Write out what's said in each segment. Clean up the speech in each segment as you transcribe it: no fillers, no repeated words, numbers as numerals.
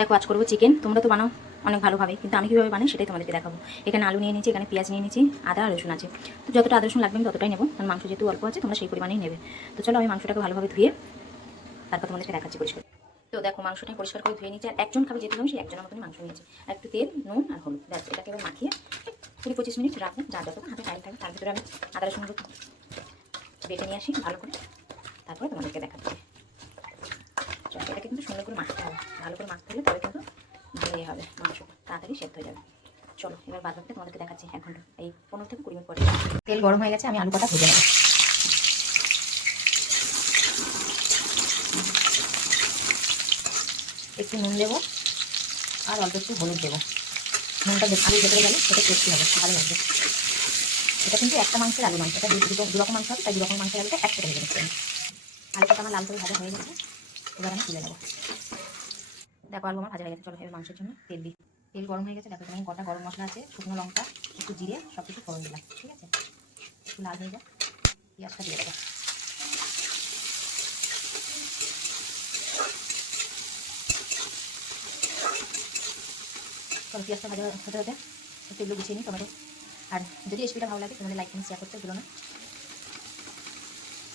দেখো আজ করবো চিকেন। তোমরা তো বানাও অনেক ভালোভাবে, কিন্তু আমি কীভাবে বানাই সেটাই তোমাদেরকে দেখাবো। এখানে আলু নিয়ে নিয়েছি, এখানে পেঁয়াজ নিয়ে নিয়েছি, আদা আর রসুন আছে। তো যতটা আদা রসুন লাগবে আমি ততটাই নেবো, কারণ মাংস যেহেতু অল্প আছে তোমরা সেই পরিমাণেই নেবে। তো চলো আমি মাংসটাকে ভালোভাবে ধুয়ে তারপর তোমাদেরকে দেখাচ্ছি পরিষ্কার। তো দেখো মাংসটা পরিষ্কার করে ধুয়ে নিয়েছি, আর একজন খাবে যেহেতু আমি সেই একজনের মতনই মাংস নিয়েছি। আর একটু তেল, নুন আর হলুদ, ব্যাস এটাকে এবার মাখিয়ে 20-25 মিনিট রাখবো, যা যতটা হাতে টাইম থাকে। তার ভিতরে আমি আদা রসুনগুলো বেটে নিয়ে আসি ভালো করে, তারপরে তোমাদেরকে দেখাচ্ছি। চলো এটাকে কিন্তু সুন্দর করে মাখতে হবে, ভালো করে মাখতে হলে তবে কিন্তু ভালোই হবে, মাংস তাড়াতাড়ি সেদ্ধ হয়ে যাবে। চলো এবার বাদ বাকিটা তোমাদেরকে দেখাচ্ছি 1 ঘন্টা, এই 15 থেকে 20 মিনিট পরে। তেল গরম হয়ে গেছে, আমি আলু কটা ভেজে নেব। একটু নুন দেবো আর অল্প একটু হলুদ দেবো। নুনটা আলু ভেতরে গেলে সেটা টেস্টি হবে, ভালো লাগবে। এটা কিন্তু একটা মাংসের আলু নয়, এটা দু রকম মাংস হবে, তাই 2 রকম মাংসের আলুটা একসাথে ভেজে নিচ্ছি। আলুটা আমার লাল করে ভাজা হয়ে গেছে, এবার আমি তুলে নেবো। দেখো আলু আমার ভাজা হয়ে গেছে। চলো এবার মাংসের জন্য তেল দিই। তেল গরম হয়ে গেছে, দেখো এখানে কটা গরম মশলা আছে, শুকনো লঙ্কা, একটু জিরে, সব কিছু ফোড়ন দিলাম। ঠিক আছে, একটু লাল হয়ে যায়, পেঁয়াজটা দিয়ে দেবো। চলো পেঁয়াজটা ভাজা হতে হতে একটু এগুলো গুছিয়ে নিই টমেটো। আর যদি রেসিপিটা ভালো লাগে তোমাদের লাইক কমেন্ট শেয়ার করতে ভুলো না,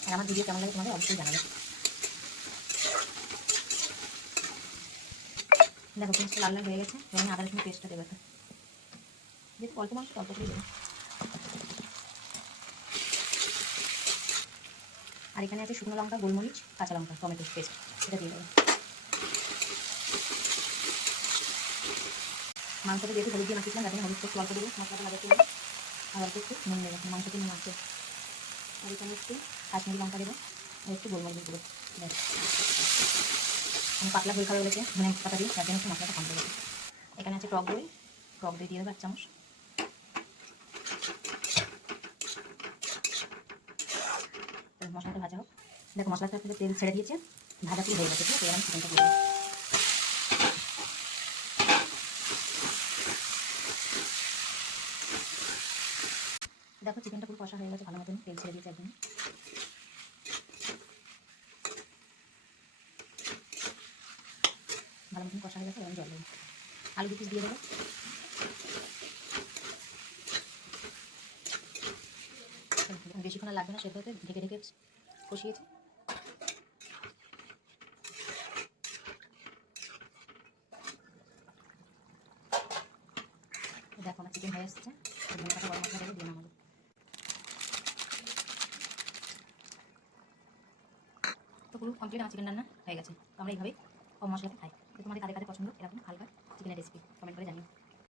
আর আমার ভিডিও কেমন লাগে তোমাদের অবশ্যই জানাবে। দেখো পেঁয়াজটা লাল লাল হয়ে গেছে, এবং আমি আদা রসুন পেস্টটা দেবো। যেহেতু অল্প মাংস অল্প করে দেবো। আর এখানে আছে শুকনো লঙ্কা, গোলমরিচ, কাঁচা লঙ্কা, টমেটো পেস্ট, এটা দিয়ে দেবো। মাংসটা যেহেতু হলুদ দিয়ে মাখিয়েছিলাম, তার জন্য হলুদ একটু অল্প দেবো, মশলাটা লাগাতে দেবো। আর অল্প একটু নুন দেবো, মাংসতে নুন আছে। আর এখানে একটু কাশ্মীরি লঙ্কা দেবো, আর একটু গোলমরিচ দেবো। আমি পাতলা দই খাওয়া বলেছে, মানে পাতা দিই, তার জন্য একটু মশলাটা কম দেবো। এখানে আছে টক দই, টক দই দিয়ে দেবো 1 চামচ। মশলাটা ভাজা হোক। দেখো মশলাটা থেকে তেল ছেড়ে দিয়েছে, ভাজা তেল হয়ে গেছে। ঠিক আছে, আমি চিকেনটা দিয়ে দেবো। দেখো চিকেনটা পুরো কষা হয়ে গেছে, ভালো মতন তেল ছেড়ে দিয়েছে একদম। ভালো মতন কষা হয়ে গেছে, এবার জল দেবো। আলু 2 পিস দিয়ে দেবো। বেশিক্ষণ লাগবে না সেদ্ধ হতে, ঢেকে ঢেকে কষিয়েছি। দেখো আমার চিকেন হয়ে এসেছে, গরম মশলা দেবো, দিয়ে নামাবো। তো পুরো কমপ্লিট, আমার চিকেন রান্না হয়ে গেছে। তো আমরা এইভাবেই কম মশলাতে খাই। তো তোমাদের কাদের কাদের পছন্দ এরকম হালকা চিকেনের রেসিপি কমেন্ট করে জানিও।